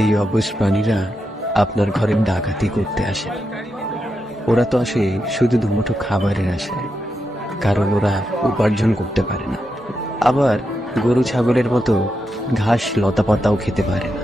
এই অবুঝ প্রাণীরা আপনার ঘরে ডাকাতি করতে আসে। ওরা তো আসে শুধু দুমুঠো খাবারের আশায়, কারণ ওরা উপার্জন করতে পারে না। আবার গরু ছাগলের মতো ঘাস লতা পাতাও খেতে পারে না।